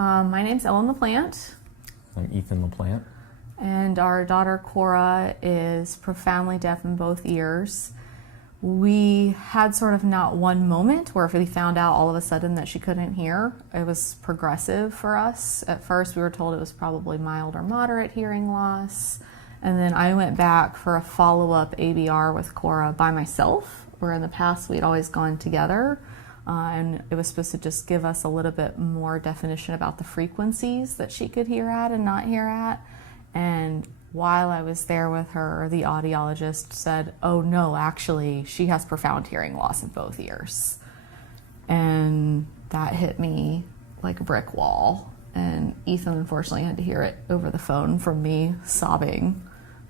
My name's Ellen LePlante. I'm Ethan LePlante. And our daughter Cora is profoundly deaf in both ears. We had sort of not one moment where if we found out all of a sudden that she couldn't hear. It was progressive for us. At first we were told it was probably mild or moderate hearing loss. And then I went back for a follow-up ABR with Cora by myself, where in the past we'd always gone together. And it was supposed to just give us a little bit more definition about the frequencies that she could hear at and not hear at. And while I was there with her, the audiologist said, oh no, actually, she has profound hearing loss in both ears. And that hit me like a brick wall. And Ethan unfortunately had to hear it over the phone from me sobbing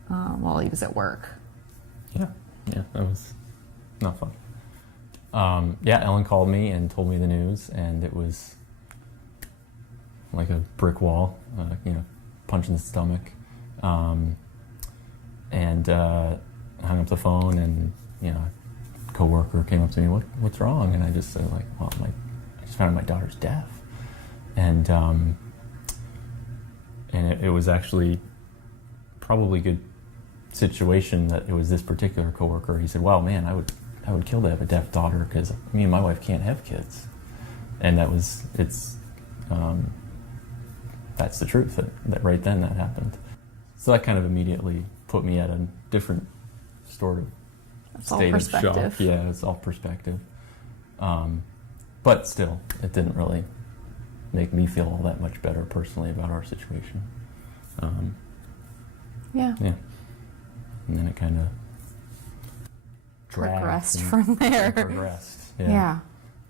while he was at work. Yeah, that was not fun. Ellen called me and told me the news, and it was like a brick wall, punch in the stomach. And I hung up the phone, and a coworker came up to me, what's wrong? And I just said, I just found out my daughter's deaf. And it was actually probably a good situation that it was this particular coworker. He said, wow, man, I would kill to have a deaf daughter because me and my wife can't have kids. And that's the truth, that right then that happened. So that kind of immediately put me at a different sort of state of shock. Yeah, it's all perspective. But still, it didn't really make me feel all that much better personally about our situation. Yeah. And then it kind of progressed from there. Yeah.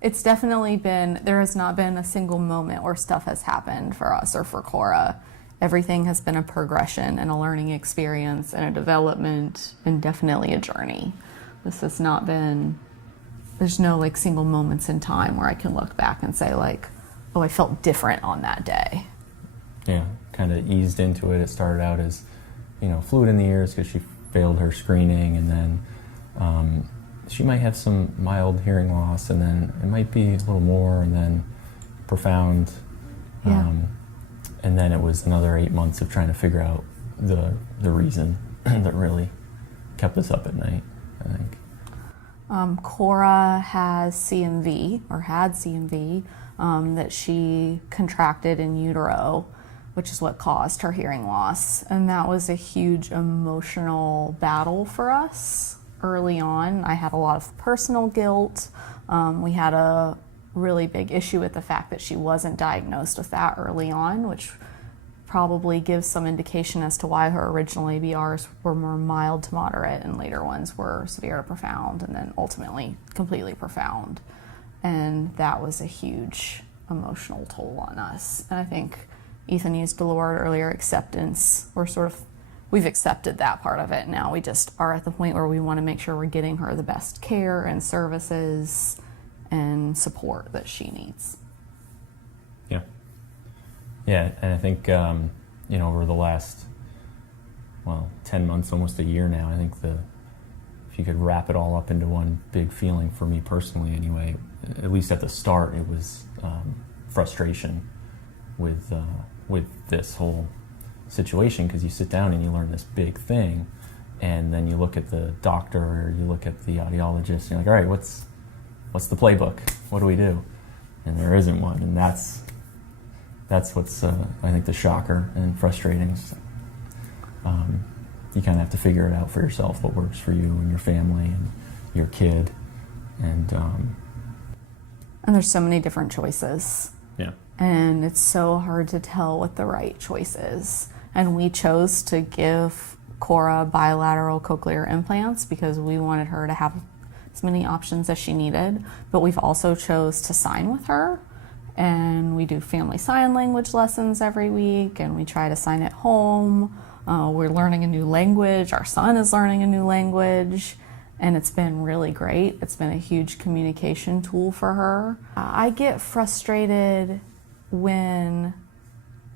It's definitely there has not been a single moment where stuff has happened for us or for Cora. Everything has been a progression and a learning experience and a development and definitely a journey. This has not been, there's no single moments in time where I can look back and say oh, I felt different on that day. Yeah, kind of eased into it. It started out as, fluid in the ears because she failed her screening, and then she might have some mild hearing loss, and then it might be a little more, and then profound. Yeah. And then it was another 8 months of trying to figure out the reason that really kept us up at night, I think. Cora has CMV, or had CMV, that she contracted in utero, which is what caused her hearing loss. And that was a huge emotional battle for us early on. I had a lot of personal guilt. We had a really big issue with the fact that she wasn't diagnosed with that early on, which probably gives some indication as to why her original ABRs were more mild to moderate and later ones were severe to profound, and then ultimately completely profound. And that was a huge emotional toll on us. And I think Ethan used the word earlier, acceptance. We've accepted that part of it. Now we just are at the point where we want to make sure we're getting her the best care and services and support that she needs. Yeah, and I think, over the last, 10 months, almost a year now, I think if you could wrap it all up into one big feeling for me personally anyway, at least at the start, it was frustration with this whole situation, because you sit down and you learn this big thing, and then you look at the doctor or you look at the audiologist and you're like, all right, what's the playbook? What do we do? And there isn't one, and that's what's I think the shocker and frustrating. You kind of have to figure it out for yourself, what works for you and your family and your kid, and there's so many different choices. Yeah. And it's so hard to tell what the right choice is. And we chose to give Cora bilateral cochlear implants because we wanted her to have as many options as she needed. But we've also chose to sign with her. And we do family sign language lessons every week, and we try to sign at home. We're learning a new language. Our son is learning a new language. And it's been really great. It's been a huge communication tool for her. I get frustrated when,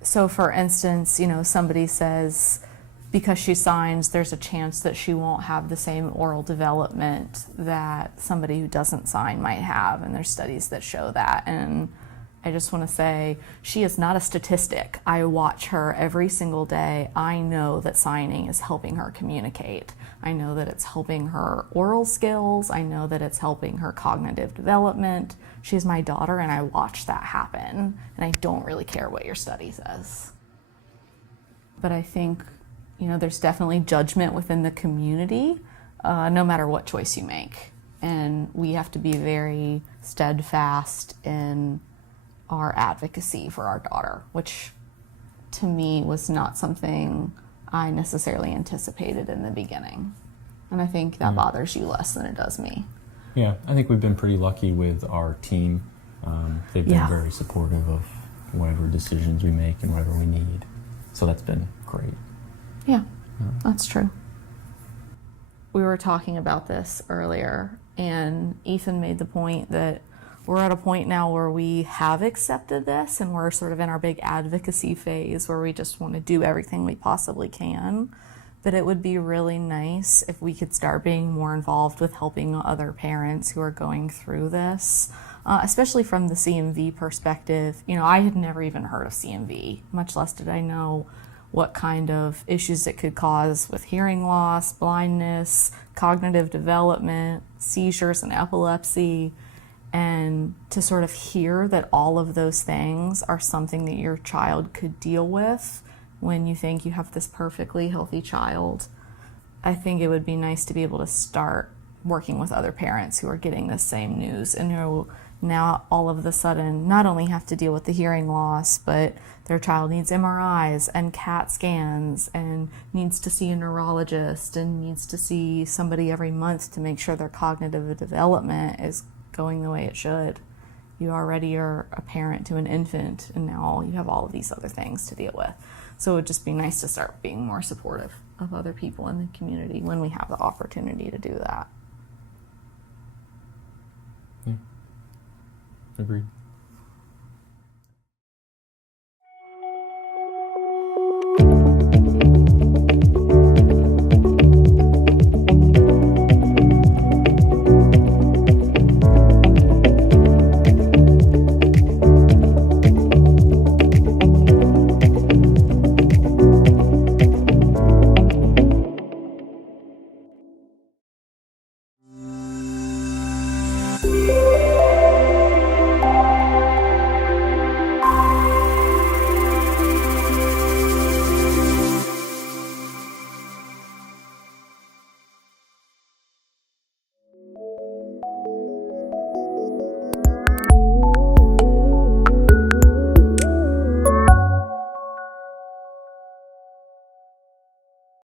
for instance, somebody says because she signs, there's a chance that she won't have the same oral development that somebody who doesn't sign might have, and there's studies that show that. And I just want to say she is not a statistic. I watch her every single day. I know that signing is helping her communicate. I know that it's helping her oral skills. I know that it's helping her cognitive development. She's my daughter, and I watch that happen. And I don't really care what your study says. But I think, there's definitely judgment within the community, no matter what choice you make. And we have to be very steadfast in our advocacy for our daughter, which to me was not something I necessarily anticipated in the beginning. And I think that bothers you less than it does me. Yeah, I think we've been pretty lucky with our team. They've been very supportive of whatever decisions we make and whatever we need. So that's been great. Yeah, that's true. We were talking about this earlier, and Ethan made the point that we're at a point now where we have accepted this, and we're sort of in our big advocacy phase where we just want to do everything we possibly can. But it would be really nice if we could start being more involved with helping other parents who are going through this, especially from the CMV perspective. I had never even heard of CMV, much less did I know what kind of issues it could cause with hearing loss, blindness, cognitive development, seizures, and epilepsy. And to sort of hear that all of those things are something that your child could deal with when you think you have this perfectly healthy child, I think it would be nice to be able to start working with other parents who are getting the same news and who now all of a sudden not only have to deal with the hearing loss, but their child needs MRIs and CAT scans and needs to see a neurologist and needs to see somebody every month to make sure their cognitive development is going the way it should. You already are a parent to an infant, and now you have all of these other things to deal with. So it would just be nice to start being more supportive of other people in the community when we have the opportunity to do that. Yeah. Agreed.